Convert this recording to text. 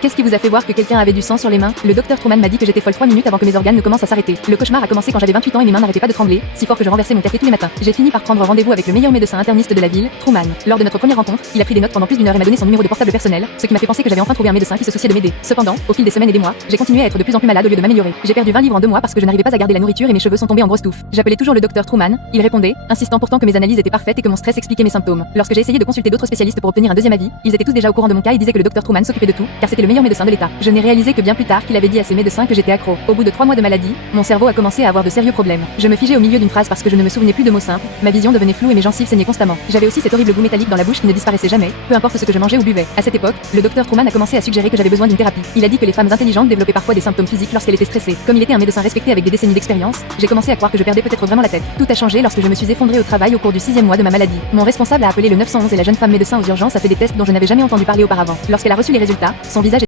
Qu'est-ce qui vous a fait voir que quelqu'un avait du sang sur les mains? Le docteur Truman m'a dit que j'étais folle 3 minutes avant que mes organes ne commencent à s'arrêter. Le cauchemar a commencé quand j'avais 28 ans et mes mains n'arrêtaient pas de trembler, si fort que je renversais mon café tous les matins. J'ai fini par prendre rendez-vous avec le meilleur médecin interniste de la ville, Truman. Lors de notre première rencontre, il a pris des notes pendant plus d'1 heure et m'a donné son numéro de portable personnel, ce qui m'a fait penser que j'avais enfin trouvé un médecin qui se souciait de m'aider. Cependant, au fil des semaines et des mois, j'ai continué à être de plus en plus malade au lieu de m'améliorer. J'ai perdu 20 livres en 2 mois parce que je n'arrivais pas à garder la nourriture et mes cheveux sont tombés en grosses touffes. J'appelais toujours le docteur Truman, il répondait, insistant pourtant que mes analyses étaient parfaites et que mon stress expliquait mes symptômes. Lorsque j'ai essayé de consulter d'autres spécialistes pour obtenir un deuxième avis, ils étaient tous déjà au courant de mon cas et disaient que le docteur Truman s'occupait de tout, car c'était le meilleur médecin de l'État. Je n'ai réalisé que bien plus tard qu'il avait dit à ses médecins que j'étais accro. Au bout de 3 mois de maladie, mon cerveau a commencé à avoir de sérieux problèmes. Je me figeais au milieu d'une phrase parce que je ne me souvenais plus de mots simples, ma vision devenait floue et mes gencives saignaient constamment. J'avais aussi cet horrible goût métallique dans la bouche qui ne disparaissait jamais, peu importe ce que je mangeais ou buvais. À cette époque, le docteur Truman a commencé à suggérer que j'avais besoin d'une thérapie. Il a dit que les femmes intelligentes développaient parfois des symptômes physiques lorsqu'elles étaient stressées. Comme il était un médecin respecté avec des décennies d'expérience, j'ai commencé à croire que je perdais peut-être vraiment la tête. Tout a changé lorsque je me suis effondrée au travail au cours du 6e mois de ma maladie. Mon responsable a appelé le 911 et la jeune femme médecin aux urgences a fait des tests dont je n'avais jamais entendu parler auparavant. Lorsqu'elle a reçu les résultats, son visage